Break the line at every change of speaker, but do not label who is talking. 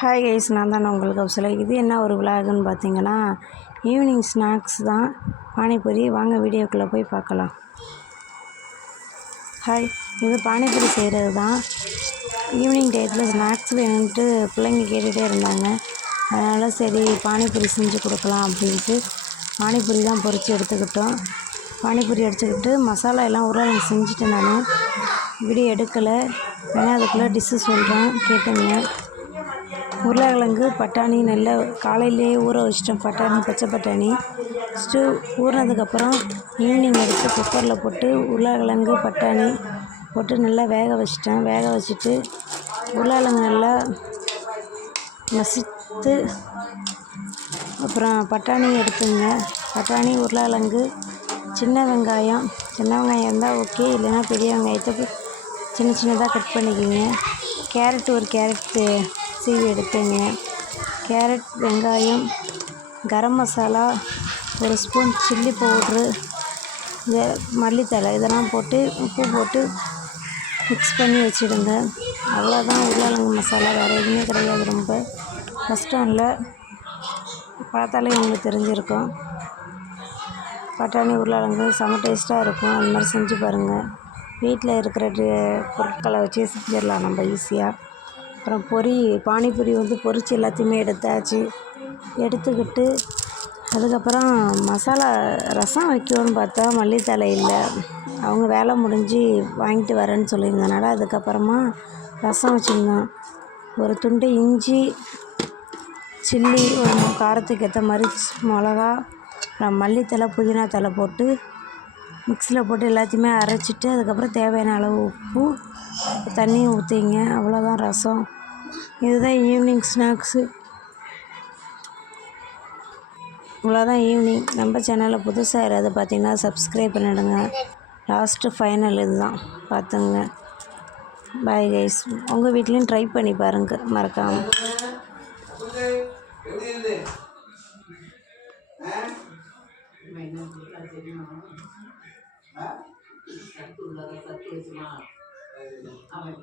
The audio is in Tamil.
ஹாய் கைஸ் நான் தான் உங்களுக்கு கௌசலை. இது என்ன ஒரு விலாகுன்னு பார்த்தீங்கன்னா ஈவினிங் ஸ்நாக்ஸ் தான். பானிபூரி வாங்க வீடியோக்குள்ளே போய் பார்க்கலாம். ஹாய் இது பானிபூரி செய்கிறது தான். ஈவினிங் டயத்தில் ஸ்நாக்ஸ் வேணுன்ட்டு பிள்ளைங்க கேட்டுகிட்டே இருந்தாங்க. அதனால் சரி பானிபூரி செஞ்சு கொடுக்கலாம் அப்படின்ட்டு பானிபூரி தான் பொரித்து எடுத்துக்கிட்டோம். பானிபூரி அடிச்சுக்கிட்டு மசாலா எல்லாம் உருளைக்கிழங்கு செஞ்சுட்டேன் நான் வீடியோ எடுக்கலை. வேணா அதுக்குள்ளே டிஷ்ஷு சொல்கிறேன் கேட்டுங்க. உருளைக்கிழங்கு பட்டாணி நல்லா காலையிலேயே ஊற வச்சிட்டேன் பட்டாணி பச்சை பட்டாணி. ஃபஸ்ட்டு ஊறினதுக்கப்புறம் ஈவினிங் எடுத்து குக்கரில் போட்டு உருளைக்கிழங்கு பட்டாணி போட்டு நல்லா வேக வச்சிட்டேன். வேக வச்சுட்டு உருளைக்கிழங்கு நல்லா மசித்து அப்புறம் பட்டாணி எடுத்துங்க. பட்டாணி உருளைக்கிழங்கு சின்ன வெங்காயம். சின்ன வெங்காயம் இருந்தால் ஓகே இல்லைன்னா பெரிய வெங்காயத்தை சின்ன சின்னதாக கட் பண்ணிக்கோங்க. கேரட் ஒரு கேரட்டு சீவி எடுத்தேங்க. கேரட் வெங்காயம் கரம் மசாலா ஒரு ஸ்பூன் சில்லி பவுட்ரு இந்த மல்லித்தழை இதெல்லாம் போட்டு உப்பு போட்டு மிக்ஸ் பண்ணி வச்சுடுங்க அவ்வளோதான் உருளைக்கிழங்கு மசாலா வேறு எதுவுமே கிடையாது ரொம்ப. கஷ்டம் இல்லை பார்த்தாலே உங்களுக்கு தெரிஞ்சிருக்கும். பட்டாணி உருளைக்கிழங்கு செம டேஸ்ட்டாக இருக்கும். அந்த மாதிரி செஞ்சு பாருங்கள் வீட்டில் இருக்கிற பொருட்களை வச்சு செஞ்சிடலாம் நம்ம ஈஸியாக அப்புறம் பொரி பானிபூரி வந்து பொரித்து எல்லாத்தையுமே எடுத்தாச்சு. எடுத்துக்கிட்டு அதுக்கப்புறம் மசாலா ரசம் வைக்கணும்னு பார்த்தா மல்லித்தழை இல்லை. அவங்க வேலை முடிஞ்சு வாங்கிட்டு வரேன்னு சொல்லியிருந்தனால அதுக்கப்புறமா ரசம் வச்சுருந்தோம். ஒரு துண்டு இஞ்சி சில்லி ஒரு காரத்துக்கு ஏற்ற மாதிரி மிளகா அப்புறம் மல்லித்தலை புதினா தழை போட்டு மிக்சியில் போட்டு எல்லாத்தையுமே அரைச்சிட்டு அதுக்கப்புறம் தேவையான அளவு உப்பு தண்ணி ஊற்றிங்க அவ்வளோதான் ரசம். இதுதான் ஈவினிங் ஸ்நாக்ஸு இவ்வளோதான் ஈவினிங் நம்ம சேனலில் புதுசாக யாராவது பார்த்தீங்கன்னா சப்ஸ்கிரைப் பண்ணிவிடுங்க லாஸ்ட்டு ஃபைனல் இதுதான். பார்த்துங்க பாய் கைஸ் உங்கள் வீட்லேயும் ட்ரை பண்ணி பாருங்கள் மறக்காமல் 呃，他们。